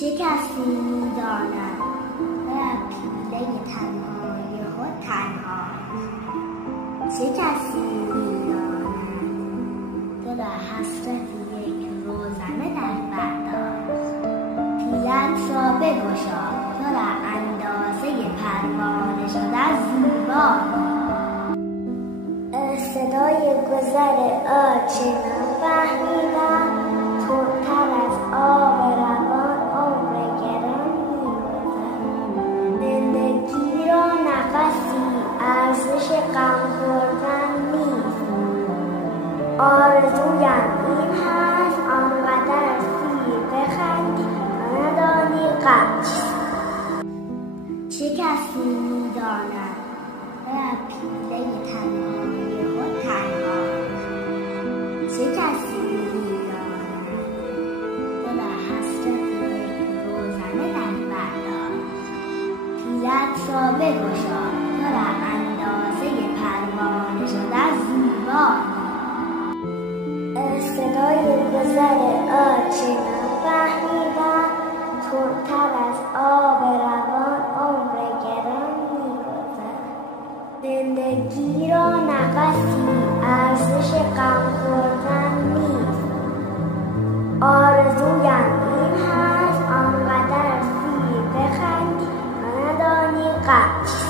چه کسی می‌داند در پیله تنهایی خود تنها؟ چه کسی می‌داند تو در حسرت یک روزنه در برداشت؟ پیلت را بگشا تو در اندازه پروانه شده زیبا. صدای گذر آچنا فهمیدم تندتر از آب روان عمر گران می‌گذرد. زندگی را نفسی ارزش غم خوردن نیست. آرزویم این هست آنقدر از سیر بخندی و ندانی غم چیست. چه کسی می‌داند در پیله تنهایی خود تنها؟ چه کسی می‌داند تو در حسرت یک روزنه در برداشت؟ پیلت را بگشا تو در اندازه پروانه شده زیبا. صدای گذر آچنا فهمیدم تندتر از آب روان عمر گران می‌گذرد. زندگی را نفسی ارزش غم خوردن نیست. آرزویم این هست آنقدر از سیر بخندی و ندانی غم چیست.